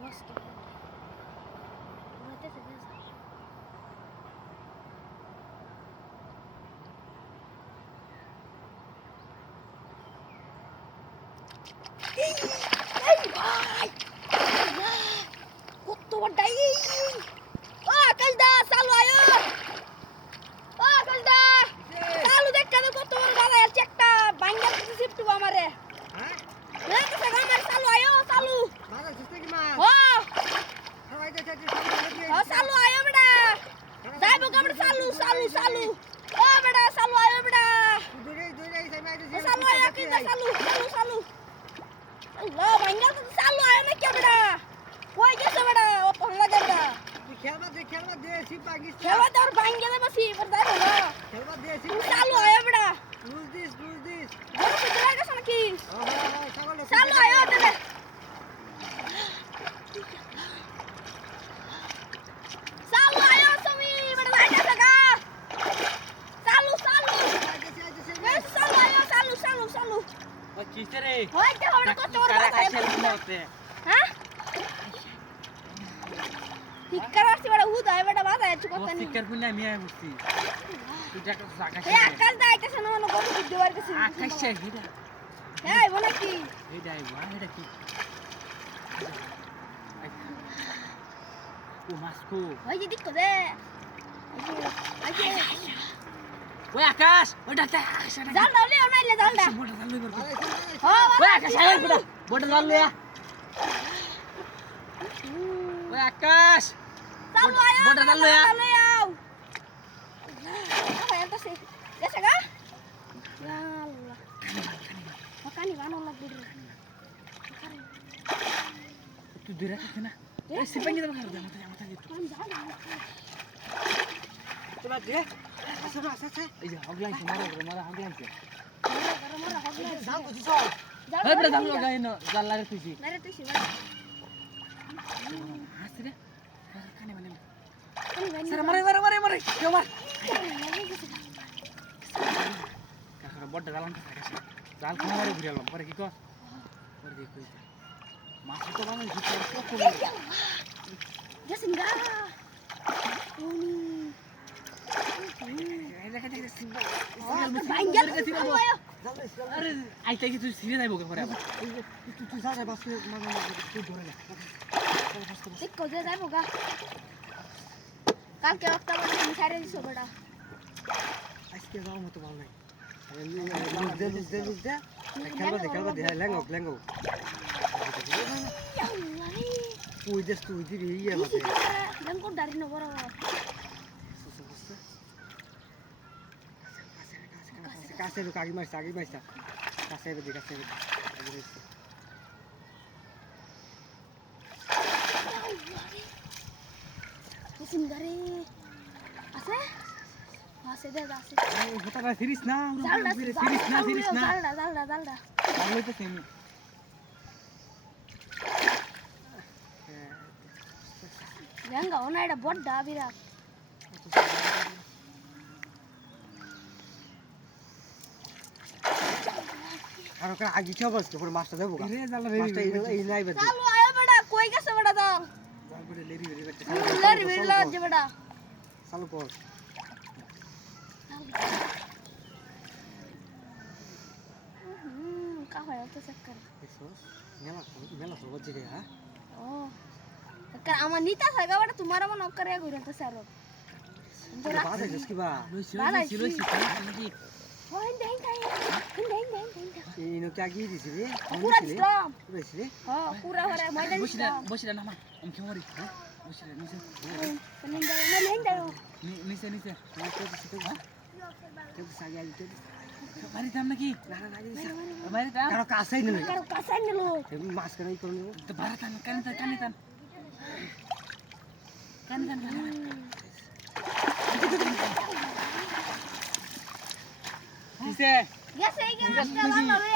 মস্ত উড়াইতেছে গেছে এই ভাই কত বড় ও আকাশদা চালু আয়ো ও আকাশদা চালু দেখ কেন কত বড় বালা আছে একটা ভাঙ্গা শিফট আমারে হ্যাঁ না তো আমার চালু আয়ো চালু মারা সুস্তে কি মা ও সবাই দেখে ও চালু আয়ো বেটা যাইবো কামড় চালু চালু চালু ও বেটা চালু আয়ো বেটা দূরে সাইমা আইছে চালু আয়ো কি চালু চালু চালু আল্লাহ ভাঙ্গা তো চালু আয়ো না কে বেটা কই গেছে বেটা ও তো লাগে বেটা খেলবা দে সি পাকিস খেলা তোর ভাঙ্গা দে বসি पर যাইবো না খেলবা দে সি চালু আয়ো বেটা লুজ দিস বড় কিছু লাগে নাকি সকালে চালু আয়ো তেলে চালু আয়ো তুমি বেটা লাইটা থাকা চালু চালু চালু আয়ো চালু চালু চালু ও কিসে রে ওই যে ওটা কত বড় কারা কথা কাছে লুনাতে হ্যাঁ ঠিককার আসছে বেটা উদয় বেটা বাজায় আছে কত ও নি শিকার পুনা মিয়া বুঝছি তুই টাকা আকাশে এই আকাশ দাইতেছে না মনে গরু বুদ্ধি বার কাছে আকাশে হিরা এই বলে কি এটাই এটা কি ও মাসকো ওই যে দেখো দে এই যে ওই আকাশ ওটা আকাশ জাল দাও লে নাইলে জাল দা বড় জাল লই করতে হ্যাঁ ওই আকাশ আয় বড় বড় জাল লই ওই আকাশ চালু আয়ো বড় জাল লই চালু আও আবার এটা সে গেছে গা আল্লাহ মাকানি বানো লাগবে রে তুই দূরে থাক না এই সিপাঙ্গি দাও খারাপ জানা জানা থাকে কোন জাল তোমার দে আসা এই যে হগলাই মারা হগলাই মরা হগলে যাও বুঝছ এই বড় জাল লাগাই না জাল লাগে তুই মেরে তুই শিবা হাসি রে কানে মানে কোন গানি স্যার মারে কেউ মার কাকা বড় জাল আনতে থাকে জাল কোন মারে ঘুরালাম পরে কি কর পরে দেখ কই মাছ তো বানাই দিতে কত গেছে গা উনি ভাঙ্গা আরে আইতা কি তুই সিরিয়াস আইবো পরে আবার তুই যা বাস মানে তুই ধরে না দেখো যে যাইবো গা কালকে একটা বলে তুমি ছাড়ে দিছো বেটা আজকে যাও মতো ভালো নাই লুজ দে খেলবা দে লেঙ্গো তুই দেশ তুই দিবি ইয়ে মতে লেঙ্গো ডারি ন বড় কাছে লোক আগে মারছে কাছে এবে কাছে সিঙ্গারে আছে আছে দে আছে হতা সিরিজ না জালডা সিরিজ না জালডা আমি তো সেমি লেঙ্গা ওনা এটা বড় বিরাট আর ওকে আগে কি অবস্থা পুরো মাছটা দেবো রে জালা রে মাছটা এই নাই বেদ চালু আয় বেটা কই গেছে বেটা দল জাল করে লেরি বেটা লেরি বেলা যে বেটা চালু কর কা হয় তো চক্কর এসোস মেলা সব জিরে হ্যাঁ ও চক্কর আমার নিতা থাকা বেটা তোমার মন করে ঘুরতে সারো বাদ আছে কি বা লইছি নাকি হয় দেন ইনো কি আগে দিছি রে পুরা ইসলাম বুঝছিস রে হ্যাঁ পুরা হরে ময়দান ইসলাম বসে নামা আমি কি মরি হ্যাঁ বসে নিচে নেন দাও নিচে না তো দিছি তো হ্যাঁ তো সাগে আইতে বাড়ি দাম নাকি না দিছি বাড়ি দাম কারো কাছেই নেই কারো কাছে নিলো মাছ কেনই করব তো বাড়ি দাম কানে দাম কিসে গেছে এই গেছে